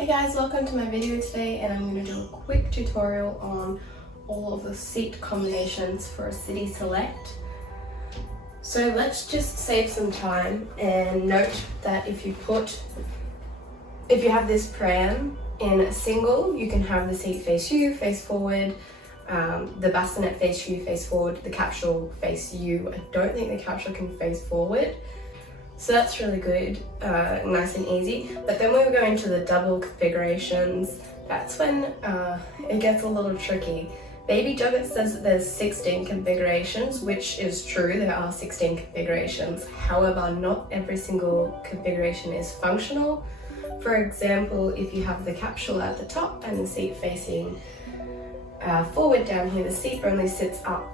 Hey guys, welcome to my video today, and I'm going to do a quick tutorial on all of the seat combinations for a City Select. So let's just save some time and note that if you have this pram in a single, you can have the seat face you, face forward, the bassinet face you, face forward, the capsule face you. I don't think the capsule can face forward. So that's really good, nice and easy. But then when we go into the double configurations, that's when it gets a little tricky. Baby Jogger says that there's 16 configurations, which is true, there are 16 configurations. However, not every single configuration is functional. For example, if you have the capsule at the top and the seat facing forward down here, the seat only sits up.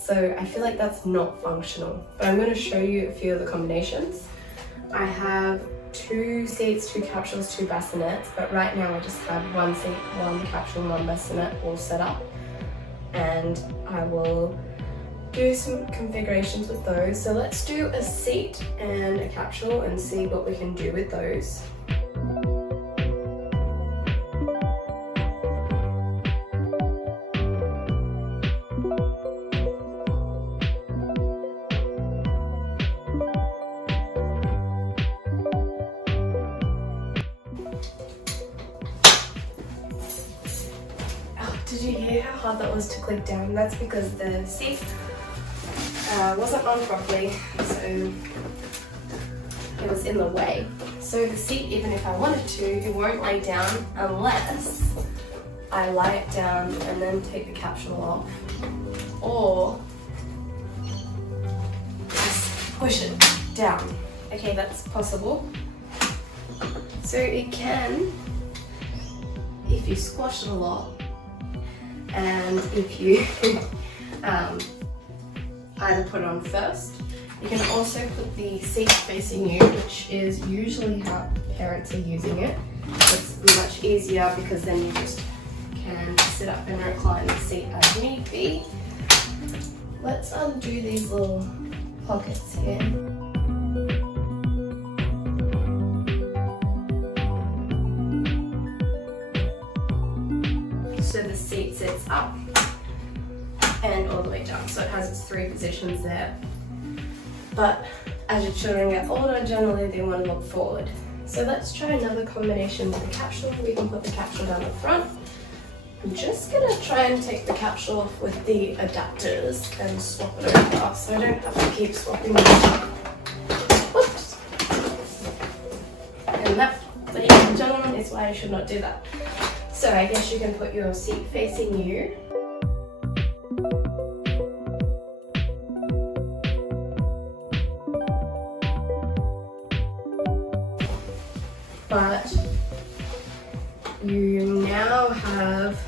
So I feel like that's not functional, but I'm going to show you a few of the combinations. I have 2 seats, 2 capsules, 2 bassinets, but right now I just have 1 seat, 1 capsule, 1 bassinet all set up. And I will do some configurations with those. So let's do a seat and a capsule and see what we can do with those. Did you hear how hard that was to click down? That's because the seat wasn't on properly, so it was in the way. So the seat, even if I wanted to, it won't lay down unless I lie it down and then take the capsule off, or just push it down. Okay, that's possible. So it can, if you squash it a lot, and if you either put it on first, you can also put the seat facing you, which is usually how parents are using it. It's much easier because then you just can sit up and recline the seat as need be. Let's undo these little pockets here. So the seat sits up and all the way down. So it has its 3 positions there. But as your children get older, generally they want to look forward. So let's try another combination with the capsule. We can put the capsule down the front. I'm just going to try and take the capsule off with the adapters and swap it over so I don't have to keep swapping them. Whoops! And that, ladies and gentlemen, is why I should not do that. So I guess you can put your seat facing you. But you now have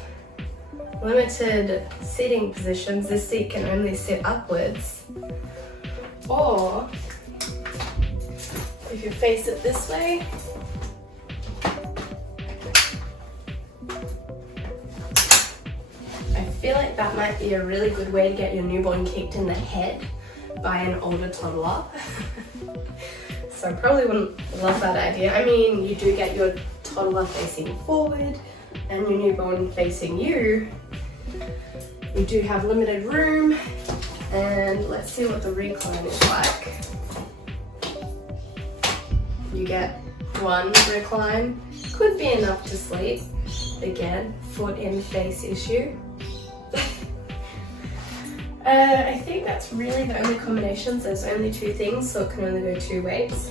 limited seating positions. This seat can only sit upwards. Or if you face it this way, I feel like that might be a really good way to get your newborn kicked in the head by an older toddler. So I probably wouldn't love that idea. I mean, you do get your toddler facing forward and your newborn facing you. You do have limited room, and let's see what the recline is like. You get 1 recline, could be enough to sleep. Again, foot in face issue. I think that's really the only combinations. There's only 2 things, so it can only go 2 ways.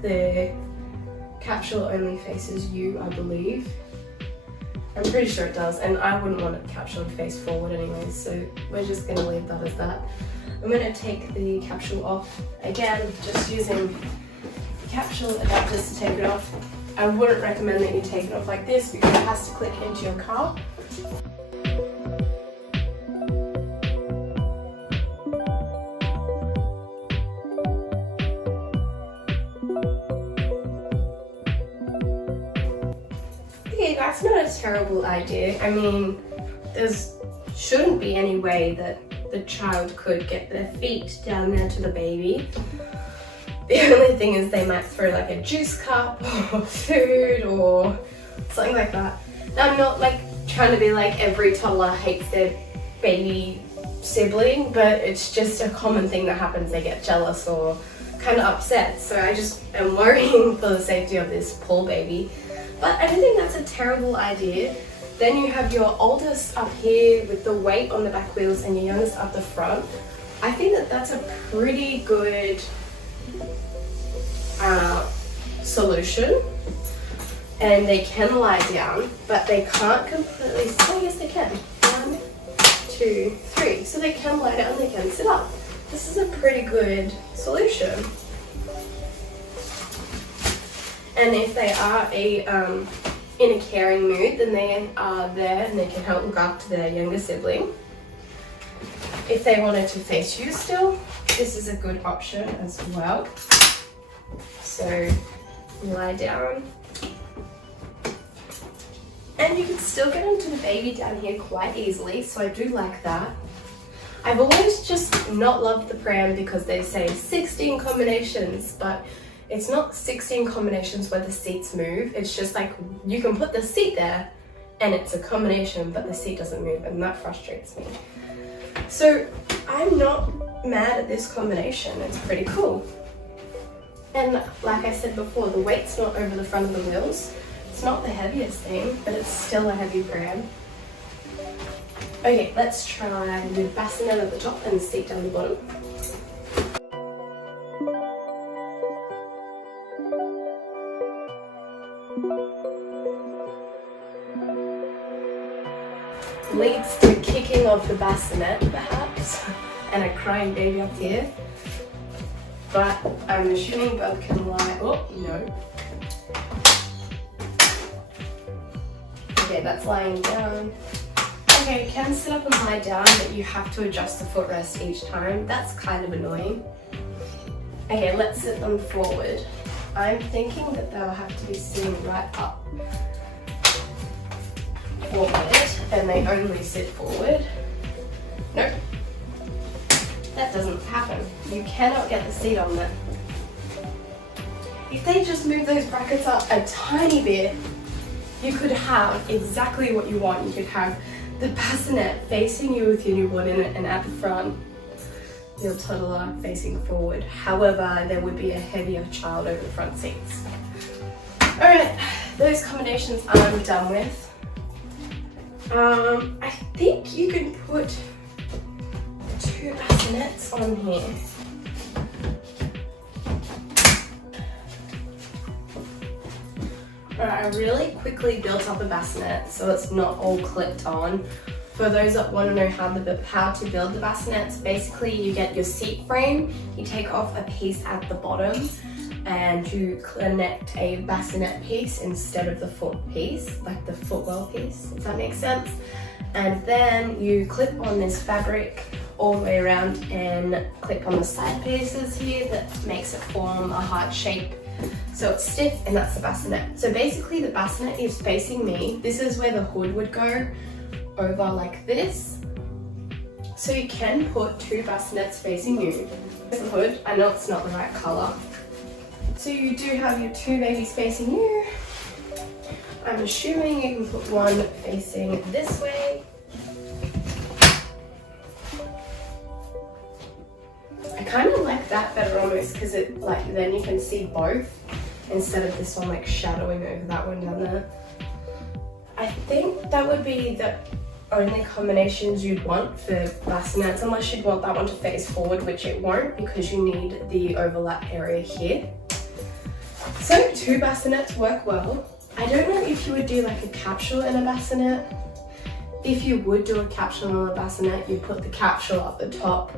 The capsule only faces you, I believe. I'm pretty sure it does, and I wouldn't want a capsule to face forward anyway, so we're just going to leave that as that. I'm going to take the capsule off, again, just using capsule adapters to take it off. I wouldn't recommend that you take it off like this because it has to click into your car. Okay, that's not a terrible idea. I mean, there shouldn't be any way that the child could get their feet down there to the baby. The only thing is they might throw like a juice cup or food or something like that. Now, I'm not like trying to be like every toddler hates their baby sibling, but it's just a common thing that happens. They get jealous or kind of upset, so I just am worrying for the safety of this poor baby. But I don't think that's a terrible idea. Then you have your oldest up here with the weight on the back wheels and your youngest up the front. I think that that's a pretty good solution. And they can lie down, but they can't completely, oh yes they can. 1, 2, 3. So they can lie down, they can sit up. This is a pretty good solution. And if they are in a caring mood, then they are there and they can help look after their younger sibling. If they wanted to face you still, this is a good option as well. So lie down. And you can still get into the baby down here quite easily, so I do like that. I've always just not loved the pram because they say 16 combinations, but it's not 16 combinations where the seats move. It's just like you can put the seat there and it's a combination, but the seat doesn't move, and that frustrates me. So I'm not mad at this combination. It's pretty cool. And like I said before, the weight's not over the front of the wheels. It's not the heaviest thing, but it's still a heavy pram. Okay, let's try with bassinet at the top and seat down the bottom. Leads to kicking of the bassinet, perhaps, and a crying baby up here. But I'm assuming both can lie. Oh, no. Okay, that's lying down. Okay, you can sit up and lie down, but you have to adjust the footrest each time. That's kind of annoying. Okay, let's sit them forward. I'm thinking that they'll have to be sitting right up forward, and they only sit forward. Nope, that doesn't happen. You cannot get the seat on there. If they just move those brackets up a tiny bit, you could have exactly what you want. You could have the bassinet facing you with your newborn in it, and at the front, your toddler facing forward. However, there would be a heavier child over the front seats. Alright, those combinations I'm done with. I think you can put 2 bassinets on here. Alright, I really quickly built up a bassinet so it's not all clipped on. For those that want to know how to build the bassinets, basically you get your seat frame, you take off a piece at the bottom, and you connect a bassinet piece instead of the foot piece, like the footwell piece, if that makes sense. And then you clip on this fabric all the way around and clip on the side pieces here that makes it form a heart shape. So it's stiff, and that's the bassinet. So basically the bassinet is facing me. This is where the hood would go, over like this. So you can put 2 bassinets facing you. Here's the hood. I know it's not the right color. So you do have your 2 babies facing you. I'm assuming you can put one facing this way. I kind of like that better almost, because it like then you can see both instead of this one like shadowing over that one down there. I think that would be the only combinations you'd want for bassinets, unless you'd want that one to face forward, which it won't because you need the overlap area here. So 2 bassinets work well. I don't know if you would do like a capsule in a bassinet. If you would do a capsule in a bassinet, you'd put the capsule up the top,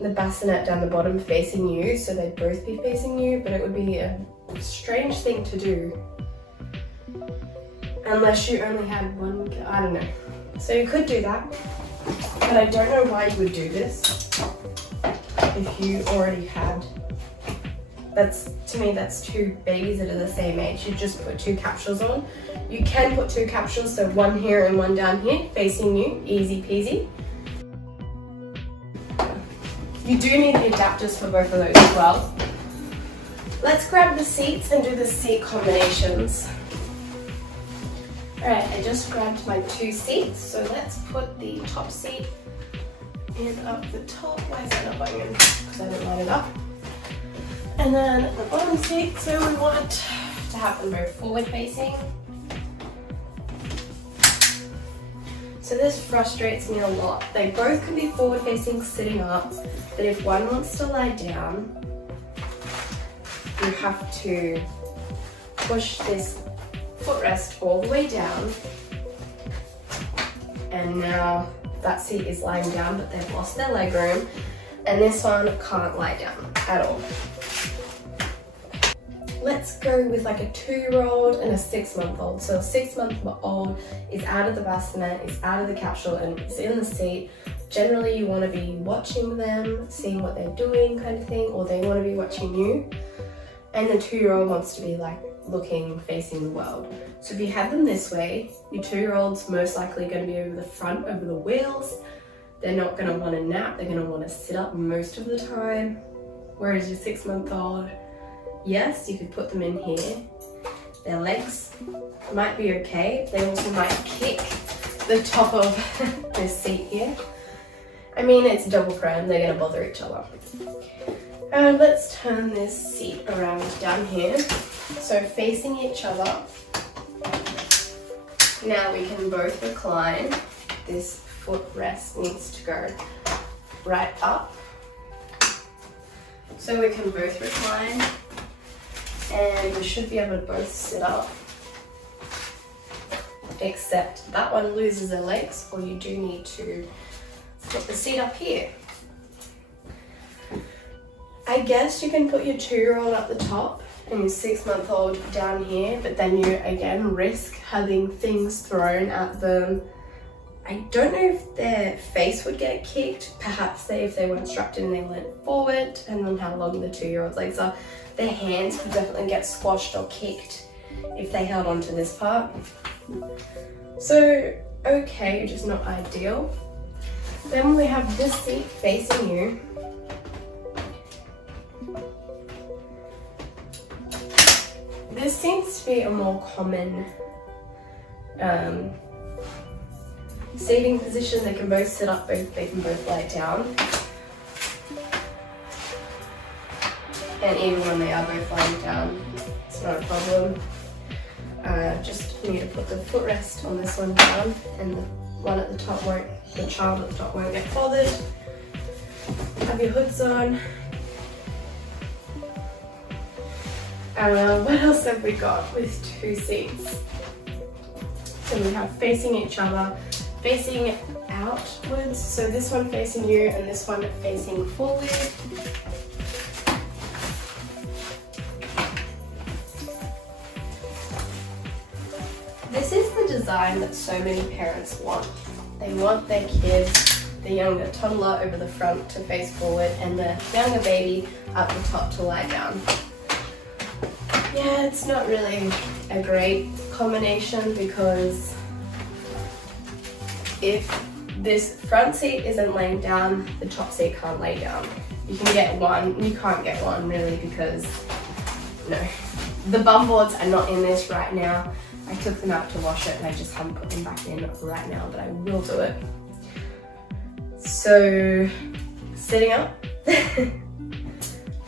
the bassinet down the bottom facing you, so they'd both be facing you, but it would be a strange thing to do. Unless you only had one, I don't know. So you could do that, but I don't know why you would do this if you already had. To me, that's 2 babies that are the same age. You just put 2 capsules on. You can put 2 capsules, so one here and one down here, facing you, easy peasy. You do need the adapters for both of those as well. Let's grab the seats and do the seat combinations. Alright, I just grabbed my 2 seats, so let's put the top seat in up the top. Why is that not going in? Because I didn't line it up. And then the bottom seat, so we want to have them both forward facing. So this frustrates me a lot. They both can be forward facing sitting up, but if one wants to lie down, you have to push this footrest all the way down, and now that seat is lying down, but they've lost their leg room, and this one can't lie down at all. Let's go with like a 2-year-old and a 6-month-old. So a 6-month-old is out of the bassinet, is out of the capsule, and is in the seat. Generally you want to be watching them, seeing what they're doing kind of thing, or they want to be watching you. And the 2-year-old wants to be like looking, facing the world. So if you have them this way, your 2-year-old's most likely going to be over the front, over the wheels. They're not going to want to nap, they're going to want to sit up most of the time. Whereas your 6-month-old, yes, you could put them in here. Their legs might be okay. They also might kick the top of this seat here. I mean, it's double prone, they're going to bother each other. And let's turn this seat around down here. So facing each other. Now we can both recline. This footrest needs to go right up. So we can both recline, and we should be able to both sit up. Except that one loses their legs, or you do need to put the seat up here. I guess you can put your 2-year-old up the top and your 6-month-old down here, but then you again risk having things thrown at them. I don't know if their face would get kicked, perhaps if they weren't strapped in and they leant forward, depending on how long the 2-year-old's legs are. Their hands could definitely get squashed or kicked if they held onto this part. So, okay, just not ideal. Then we have this seat facing you. This seems to be a more common seating position. They can both sit up, they can both lie down. And even when they are both lying down, it's not a problem. Just need to put the footrest on this one down, and the one at the top won't, the child at the top won't get bothered. Have your hoods on. What else have we got with 2 seats? So we have facing each other, facing outwards. So this one facing you and this one facing forward. This is the design that so many parents want. They want their kids, the younger toddler over the front to face forward, and the younger baby at the top to lie down. Yeah, it's not really a great combination, because if this front seat isn't laying down, the top seat can't lay down. You can get one, you can't get one really, because no, the bum boards are not in this right now. I took them out to wash it and I just haven't put them back in right now, but I will do it. So, sitting up.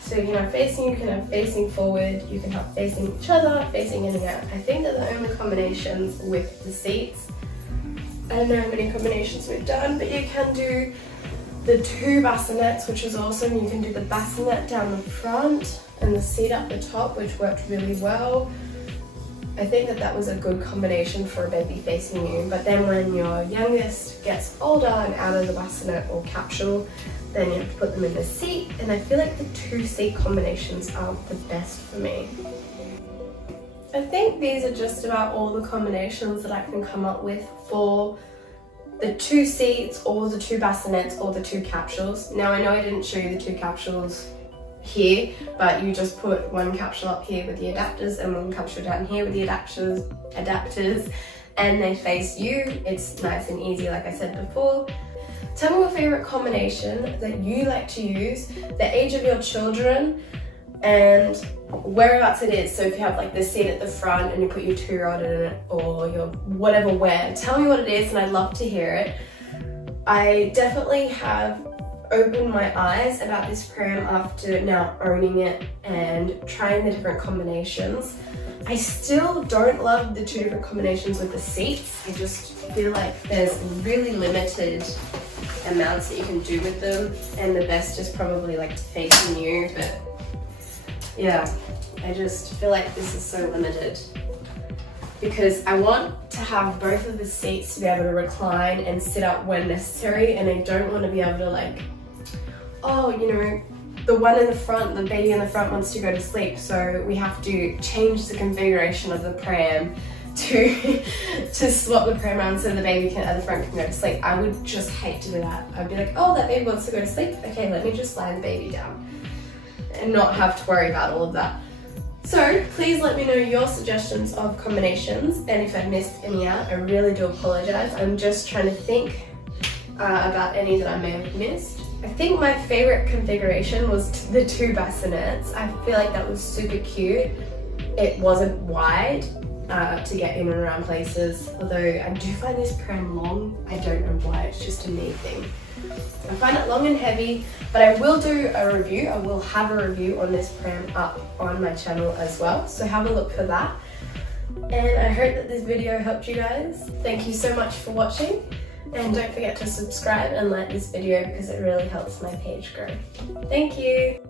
So you can have facing, you can have facing forward, you can have facing each other, facing in and out. I think they're the only combinations with the seats. I don't know how many combinations we've done, but you can do the 2 bassinets, which is awesome. You can do the bassinet down the front and the seat up the top, which worked really well. I think that was a good combination for a baby facing you. But then when your youngest gets older and out of the bassinet or capsule, then you have to put them in the seat, and I feel like the 2 seat combinations are the best for me. I think these are just about all the combinations that I can come up with for the 2 seats or the 2 bassinets or the 2 capsules. Now I know I didn't show you the 2 capsules here, but you just put one capsule up here with the adapters and one capsule down here with the adapters, and they face you. It's nice and easy, like I said before. Tell me your favorite combination that you like to use, the age of your children, and whereabouts it is. So if you have like the seat at the front and you put your 2-year-old in it, or your whatever wear, tell me what it is and I'd love to hear it. I definitely have opened my eyes about this pram after now owning it and trying the different combinations. I still don't love the 2 different combinations with the seats. I just feel like there's really limited amounts that you can do with them, and the best is probably like facing you, but yeah, I just feel like this is so limited because I want to have both of the seats to be able to recline and sit up when necessary, and I don't want to be able to like, oh, you know, the one in the front, the baby in the front wants to go to sleep, so we have to change the configuration of the pram to swap the pram around so the baby at the front can go to sleep. I would just hate to do that. I'd be like, oh, that baby wants to go to sleep. Okay, let me just lie the baby down and not have to worry about all of that. So please let me know your suggestions of combinations, and if I missed any out, I really do apologize. I'm just trying to think about any that I may have missed. I think my favorite configuration was the 2 bassinets. I feel like that was super cute. It wasn't wide to get in and around places, although I do find this pram long. I don't know why, it's just a me thing. I find it long and heavy, but I will do a review. I will have a review on this pram up on my channel as well, so have a look for that. And I hope that this video helped you guys. Thank you so much for watching, and don't forget to subscribe and like this video because it really helps my page grow. Thank you!